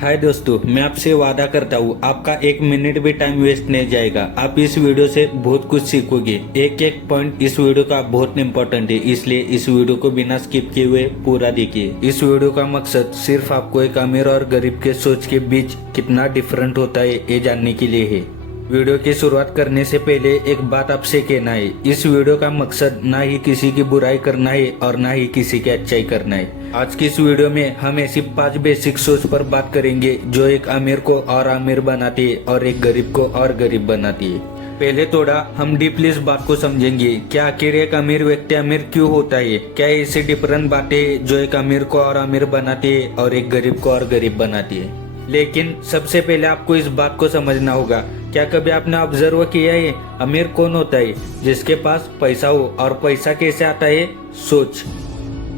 हाय दोस्तों, मैं आपसे वादा करता हूँ आपका एक मिनट भी टाइम वेस्ट नहीं जाएगा। आप इस वीडियो से बहुत कुछ सीखोगे। एक एक पॉइंट इस वीडियो का बहुत इंपॉर्टेंट है, इसलिए इस वीडियो को बिना स्किप किए हुए पूरा देखिए। इस वीडियो का मकसद सिर्फ आपको एक अमीर और गरीब के सोच के बीच कितना डिफरेंट होता है ये जानने के लिए है। वीडियो की शुरुआत करने से पहले एक बात आपसे कहना है, इस वीडियो का मकसद ना ही किसी की बुराई करना है और ना ही किसी की अच्छाई करना है। आज की इस वीडियो में हम ऐसी 5 बेसिक सोच पर बात करेंगे जो एक अमीर को और अमीर बनाती है और एक गरीब को और गरीब बनाती है। पहले थोड़ा हम डीपली इस बात को समझेंगे, क्या आखिर एक अमीर व्यक्ति अमीर क्यों होता है। क्या ऐसी डिफरेंट बातें जो एक अमीर को और अमीर बनाती है और एक गरीब को और गरीब बनाती है। लेकिन सबसे पहले आपको इस बात को समझना होगा, क्या कभी आपने ऑब्जर्व किया है अमीर कौन होता है? जिसके पास पैसा हो। और पैसा कैसे आता है? सोच।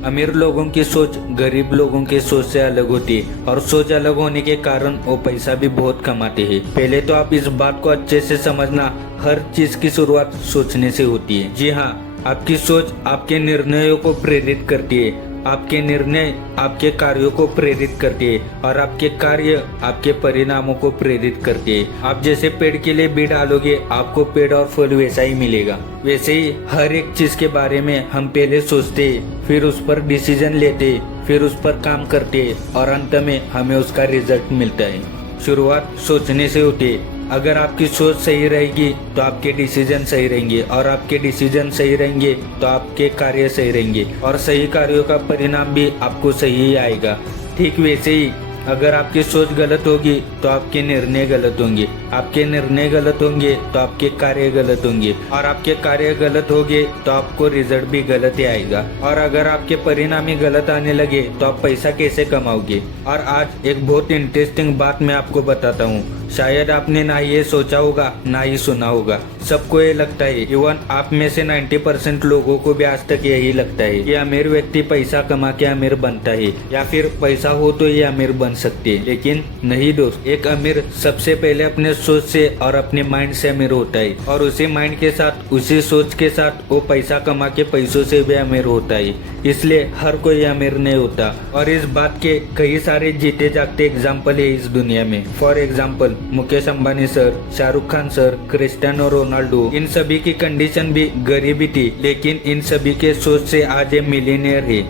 अमीर लोगों की सोच गरीब लोगों की सोच से अलग होती है और सोच अलग होने के कारण वो पैसा भी बहुत कमाते हैं। पहले तो आप इस बात को अच्छे से समझना, हर चीज की शुरुआत सोचने से होती है। जी हाँ, आपकी सोच आपके निर्णयों को प्रेरित करती है, आपके निर्णय आपके कार्यों को प्रेरित करते हैं और आपके कार्य आपके परिणामों को प्रेरित करते हैं। आप जैसे पेड़ के लिए बीज डालोगे आपको पेड़ और फल वैसा ही मिलेगा। वैसे ही हर एक चीज के बारे में हम पहले सोचते हैं, फिर उस पर डिसीजन लेते हैं, फिर उस पर काम करते हैं और अंत में हमें उसका रिजल्ट मिलता है। शुरुआत सोचने से होती है। अगर आपकी सोच सही रहेगी तो आपके डिसीजन सही रहेंगे और आपके डिसीजन सही रहेंगे तो आपके कार्य सही रहेंगे और सही कार्यों का परिणाम भी आपको सही ही आएगा। ठीक वैसे ही अगर आपकी सोच गलत होगी तो आपके निर्णय गलत होंगे, आपके निर्णय गलत होंगे तो आपके कार्य गलत होंगे और आपके कार्य गलत होंगे तो आपको रिजल्ट भी गलत ही आएगा। और अगर आपके परिणाम ही गलत आने लगे तो आप पैसा कैसे कमाओगे। और आज एक बहुत इंटरेस्टिंग बात मैं आपको बताता हूँ। शायद आपने ना ये सोचा होगा ना ही सुना होगा। सबको ये लगता है, इवन आप में से 90% लोगों को भी आज तक यही लगता है कि अमीर व्यक्ति पैसा कमा के अमीर बनता है या फिर पैसा हो तो ये अमीर बन सकते हैं। लेकिन नहीं दोस्त, एक अमीर सबसे पहले अपने सोच से और अपने माइंड से अमीर होता है और उसी माइंड के साथ उसी सोच के साथ वो पैसा कमा के पैसों से भी अमीर होता है। इसलिए हर कोई अमीर नहीं होता और इस बात के कई सारे जीते जागते एग्जाम्पल है इस दुनिया में। For example Mukesh Ambani sir, Shahrukh Khan sir, Cristiano Ronaldo, इन सभी की कंडीशन भी गरीबी थी लेकिन इन सभी के सोच से आज ये मिलियनेयर है।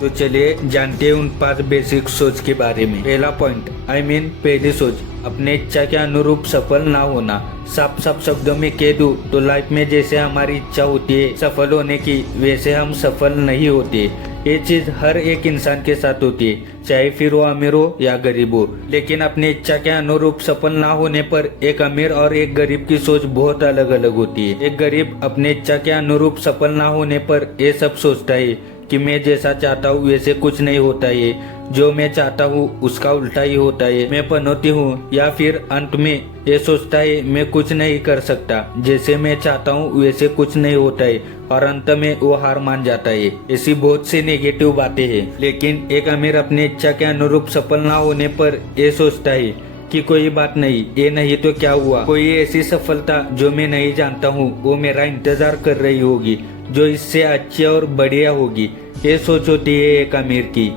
तो चलिए जानते हैं उन 5 बेसिक सोच के बारे में। पहला पॉइंट पहली सोच, अपने इच्छा के अनुरूप सफल ना होना। साफ साफ शब्दों में कह दूं तो लाइफ में जैसे हमारी इच्छा होती है सफल होने की, वैसे हम सफल नहीं होते। ये चीज हर एक इंसान के साथ होती है, चाहे फिर वो अमीर हो या गरीब हो। लेकिन अपनी इच्छा के अनुरूप सफल ना होने पर एक अमीर और एक गरीब की सोच बहुत अलग अलग होती है। एक गरीब अपने इच्छा के अनुरूप सफल ना होने पर ये सब सोचता है कि मैं जैसा चाहता हूँ वैसे कुछ नहीं होता है, जो मैं चाहता हूँ उसका उल्टा ही होता है, मैं पनौती हूँ। या फिर अंत में ये सोचता है मैं कुछ नहीं कर सकता, जैसे मैं चाहता हूँ वैसे कुछ नहीं होता है और अंत में वो हार मान जाता है। ऐसी बहुत सी नेगेटिव बातें हैं। लेकिन एक अमीर अपनी इच्छा के अनुरूप सफल ना होने पर ये सोचता है कि कोई बात नहीं, ये नहीं तो क्या हुआ, कोई ऐसी सफलता जो मैं नहीं जानता हूँ वो मेरा इंतजार कर रही होगी, जो इससे अच्छी और बढ़िया होगी। ये सोच होती है एक अमीर की।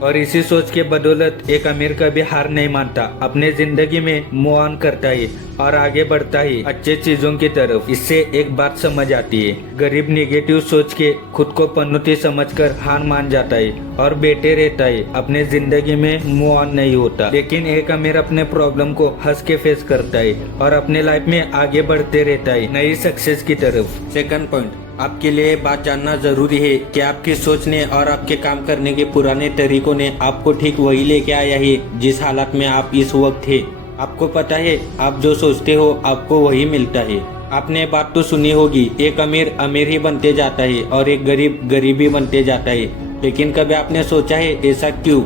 और इसी सोच के बदौलत एक अमीर कभी हार नहीं मानता, अपने जिंदगी में मूव ऑन करता है और आगे बढ़ता है अच्छे चीजों की तरफ। इससे एक बात समझ आती है, गरीब नेगेटिव सोच के खुद को पनौती समझकर हार मान जाता है और बैठे रहता है, अपने जिंदगी में मूव ऑन नहीं होता। लेकिन एक अमीर अपने प्रॉब्लम को हंस के फेस करता है और अपने लाइफ में आगे बढ़ते रहता है नई सक्सेस की तरफ। सेकंड पॉइंट, आपके लिए बात जानना जरूरी है कि आपकी सोच ने और आपके काम करने के पुराने तरीकों ने आपको ठीक वही लेके आया है जिस हालत में आप इस वक्त थे। आपको पता है आप जो सोचते हो आपको वही मिलता है। आपने बात तो सुनी होगी, एक अमीर अमीर ही बनते जाता है और एक गरीब गरीब ही बनते जाता है। लेकिन कभी आपने सोचा है ऐसा क्यों?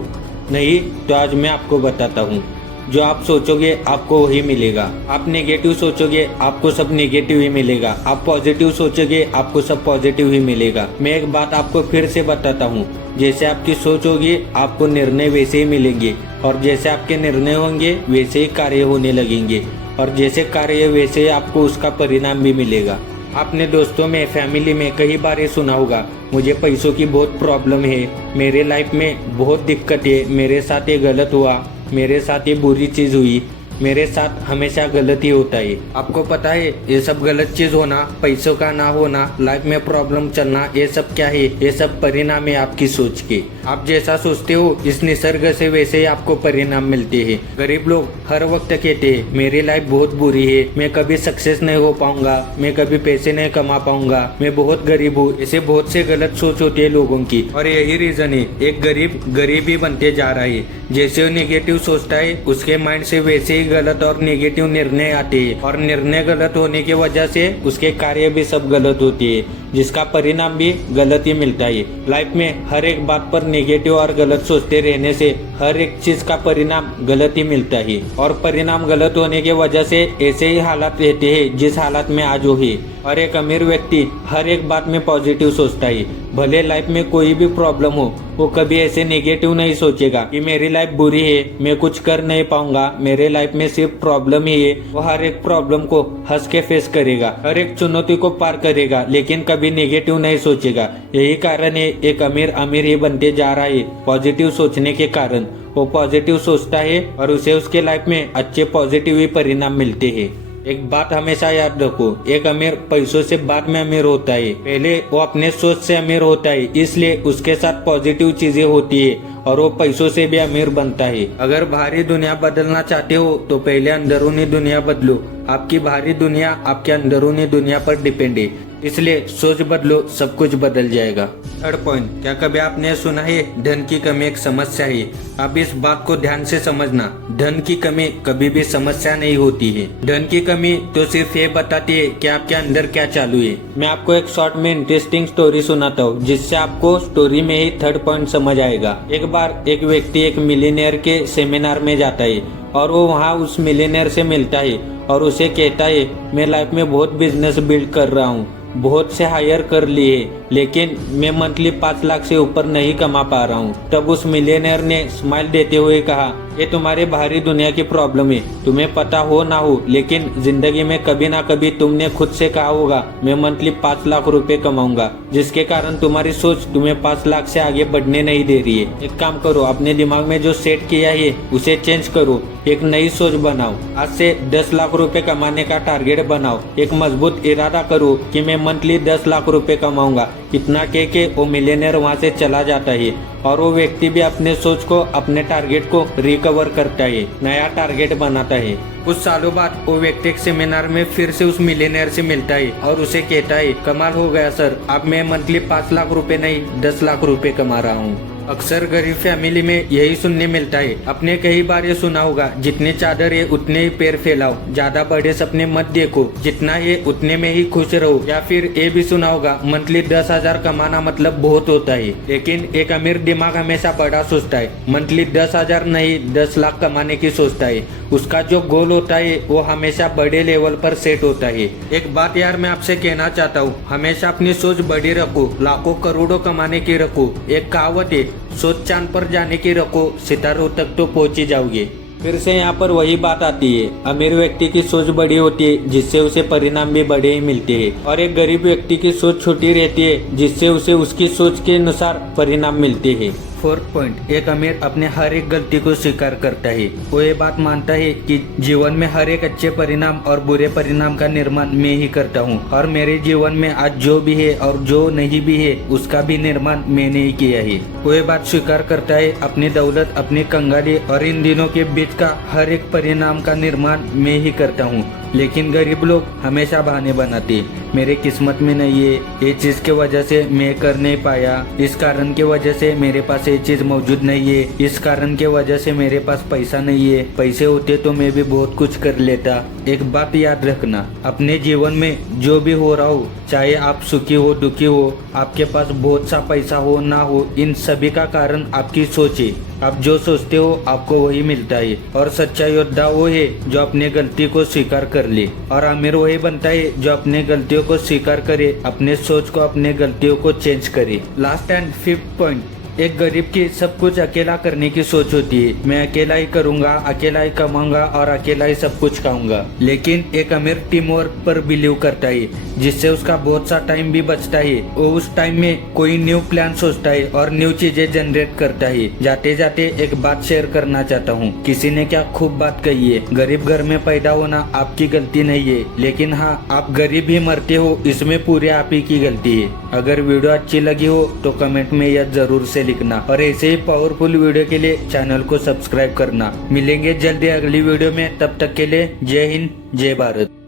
नहीं तो आज मैं आपको बताता हूँ। जो आप सोचोगे आपको वही मिलेगा। आप नेगेटिव सोचोगे आपको सब नेगेटिव ही मिलेगा, आप पॉजिटिव सोचोगे आपको सब पॉजिटिव ही मिलेगा। मैं एक बात आपको फिर से बताता हूँ, जैसे आपकी सोच होगी आपको निर्णय वैसे ही मिलेंगे और जैसे आपके निर्णय होंगे वैसे ही कार्य होने लगेंगे और जैसे कार्य वैसे ही आपको उसका परिणाम भी मिलेगा। आपने दोस्तों में, फैमिली में कई बार ये सुना होगा, मुझे पैसों की बहुत प्रॉब्लम है, मेरे लाइफ में बहुत दिक्कत है, मेरे साथ ये गलत हुआ, मेरे साथ ये बुरी चीज हुई, मेरे साथ हमेशा गलत ही होता है। आपको पता है ये सब गलत चीज होना, पैसों का ना होना, लाइफ में प्रॉब्लम चलना, ये सब क्या है? ये सब परिणाम है आपकी सोच के। आप जैसा सोचते हो इस निसर्ग से वैसे ही आपको परिणाम मिलते हैं। गरीब लोग हर वक्त कहते हैं मेरी लाइफ बहुत बुरी है, मैं कभी सक्सेस नहीं हो पाऊंगा, मैं कभी पैसे नहीं कमा पाऊंगा, मैं बहुत गरीब हूँ। ऐसे बहुत से गलत सोच होती है लोगों की, और यही रीजन है एक गरीब गरीब ही बनते जा रहा है। जैसे वो निगेटिव सोचता है उसके माइंड से वैसे ही गलत और नेगेटिव निर्णय आते हैं, और निर्णय गलत होने की वजह से उसके कार्य भी सब गलत होती है, जिसका परिणाम भी गलत ही मिलता है। लाइफ में हर एक बात पर नेगेटिव और गलत सोचते रहने से हर एक चीज का परिणाम गलत ही मिलता है, और परिणाम गलत होने की वजह से ऐसे ही हालात रहते हैं जिस हालात में आज हो है। और एक अमीर व्यक्ति हर एक बात में पॉजिटिव सोचता है, भले लाइफ में कोई भी प्रॉब्लम हो वो कभी ऐसे नेगेटिव नहीं सोचेगा कि मेरी लाइफ बुरी है, मैं कुछ कर नहीं पाऊंगा, मेरे लाइफ में सिर्फ प्रॉब्लम ही है। वो हर एक प्रॉब्लम को हंस के फेस करेगा, हर एक चुनौती को पार करेगा, लेकिन कभी नेगेटिव नहीं सोचेगा। यही कारण है एक अमीर अमीर ही बनते जा रहा है, पॉजिटिव सोचने के कारण। वो पॉजिटिव सोचता है और उसे उसके लाइफ में अच्छे पॉजिटिव ही परिणाम मिलते हैं। एक बात हमेशा याद रखो, एक अमीर पैसों से बाद में अमीर होता है, पहले वो अपने सोच से अमीर होता है, इसलिए उसके साथ पॉजिटिव चीजें होती है और वो पैसों से भी अमीर बनता है। अगर बाहरी दुनिया बदलना चाहते हो तो पहले अंदरूनी दुनिया बदलो। आपकी बाहरी दुनिया आपके अंदरूनी दुनिया पर डिपेंड है, इसलिए सोच बदलो, सब कुछ बदल जाएगा। थर्ड पॉइंट, क्या कभी आपने सुना है धन की कमी एक समस्या है? आप इस बात को ध्यान से समझना, धन की कमी कभी भी समस्या नहीं होती है। धन की कमी तो सिर्फ ये बताती है कि आपके अंदर क्या चालू है। मैं आपको एक शॉर्ट में इंटरेस्टिंग स्टोरी सुनाता हूँ, जिससे आपको स्टोरी में ही थर्ड पॉइंट समझ आएगा। एक बार एक व्यक्ति एक मिलियनेयर के सेमिनार में जाता है और वो वहाँ उस मिलियनेयर से मिलता है और उसे कहता है मैं लाइफ में बहुत बिजनेस बिल्ड कर रहा हूँ, बहुत से हायर कर लिए, लेकिन मैं मंथली 5 लाख से ऊपर नहीं कमा पा रहा हूँ। तब उस मिलियनेयर ने स्माइल देते हुए कहा, ये तुम्हारी बाहरी दुनिया की प्रॉब्लम है, तुम्हें पता हो ना हो, लेकिन जिंदगी में कभी ना कभी तुमने खुद से कहा होगा मैं मंथली 5 लाख रुपए कमाऊंगा, जिसके कारण तुम्हारी सोच तुम्हें 5 लाख से आगे बढ़ने नहीं दे रही है। एक काम करो, अपने दिमाग में जो सेट किया है उसे चेंज करो, एक नई सोच बनाओ, आज से 10 लाख रुपए कमाने का टारगेट बनाओ, एक मजबूत इरादा करो कि मैं मंथली 10 लाख रुपए कमाऊंगा। इतना कह के वो मिलियनेयर वहाँ से चला जाता है और वो व्यक्ति भी अपने सोच को, अपने टारगेट को रिकवर करता है, नया टारगेट बनाता है। कुछ सालों बाद वो व्यक्ति एक सेमिनार में फिर से उस मिलियनेयर से मिलता है और उसे कहता है, कमाल हो गया सर, अब मैं मंथली 5 लाख रुपए नहीं 10 लाख रुपए कमा रहा हूँ। अक्सर गरीब फैमिली में यही सुनने मिलता है। आपने कई बार ये सुना होगा, जितने चादर है उतने ही पैर फैलाओ, ज्यादा बड़े सपने मत देखो, जितना है उतने में ही खुश रहो। या फिर ये भी सुना होगा, मंथली 10,000 कमाना मतलब बहुत होता है। लेकिन एक अमीर दिमाग हमेशा बड़ा सोचता है, मंथली 10,000 नहीं 10 लाख कमाने की सोचता है। उसका जो गोल होता है वो हमेशा बड़े लेवल पर सेट होता है। एक बात यार मैं आपसे कहना चाहता हूँ, हमेशा अपनी सोच बड़ी रखो, लाखों करोड़ों कमाने की रखो। एक कहावत है, सोच चांद पर जाने की रखो, सितारों तक तो पहुंच ही जाओगे। फिर से यहाँ पर वही बात आती है, अमीर व्यक्ति की सोच बड़ी होती है जिससे उसे परिणाम भी बड़े ही मिलते हैं, और एक गरीब व्यक्ति की सोच छोटी रहती है जिससे उसे उसकी सोच के अनुसार परिणाम मिलते हैं। फोर्थ पॉइंट, एक अमीर अपने हर एक गलती को स्वीकार करता है। वो ये बात मानता है कि जीवन में हर एक अच्छे परिणाम और बुरे परिणाम का निर्माण मैं ही करता हूँ, और मेरे जीवन में आज जो भी है और जो नहीं भी है उसका भी निर्माण मैंने ही किया है। वो ये बात स्वीकार करता है, अपनी दौलत, अपनी कंगाली और इन दिनों के बीच का हर एक परिणाम का निर्माण मैं ही करता हूँ। लेकिन गरीब लोग हमेशा बहाने बनाते, मेरे किस्मत में नहीं है, ये चीज के वजह से मैं कर नहीं पाया, इस कारण के वजह से मेरे पास ये चीज मौजूद नहीं है, इस कारण के वजह से मेरे पास पैसा नहीं है, पैसे होते तो मैं भी बहुत कुछ कर लेता। एक बात याद रखना, अपने जीवन में जो भी हो रहा हो, चाहे आप सुखी हो दुखी हो, आपके पास बहुत सा पैसा हो ना हो, इन सभी का कारण आपकी सोच है। आप जो सोचते हो आपको वही मिलता है, और सच्चा योद्धा वो है जो अपने गलती को स्वीकार कर ले, और अमीर वही बनता है जो अपने गलतियों को स्वीकार करे, अपने सोच को, अपने गलतियों को चेंज करे। लास्ट एंड फिफ्थ पॉइंट, एक गरीब की सब कुछ अकेला करने की सोच होती है। मैं अकेला ही करूंगा, अकेला ही कमाऊंगा और अकेला ही सब कुछ खाऊंगा। लेकिन एक अमीर टीम वर्क पर बिलीव करता है, जिससे उसका बहुत सा टाइम भी बचता है। वो उस टाइम में कोई न्यू प्लान सोचता है और न्यू चीजें जनरेट करता है। जाते जाते एक बात शेयर करना चाहता हूँ। किसी ने क्या खूब बात कही है, गरीब घर में पैदा होना आपकी गलती नहीं है, लेकिन हाँ, आप गरीब ही मरते हो, इसमें पूरे आप ही की गलती है। अगर वीडियो अच्छी लगी हो तो कमेंट में यह जरूर से लिखना और ऐसे ही पावरफुल वीडियो के लिए चैनल को सब्सक्राइब करना। मिलेंगे जल्दी अगली वीडियो में, तब तक के लिए जय हिंद, जय भारत।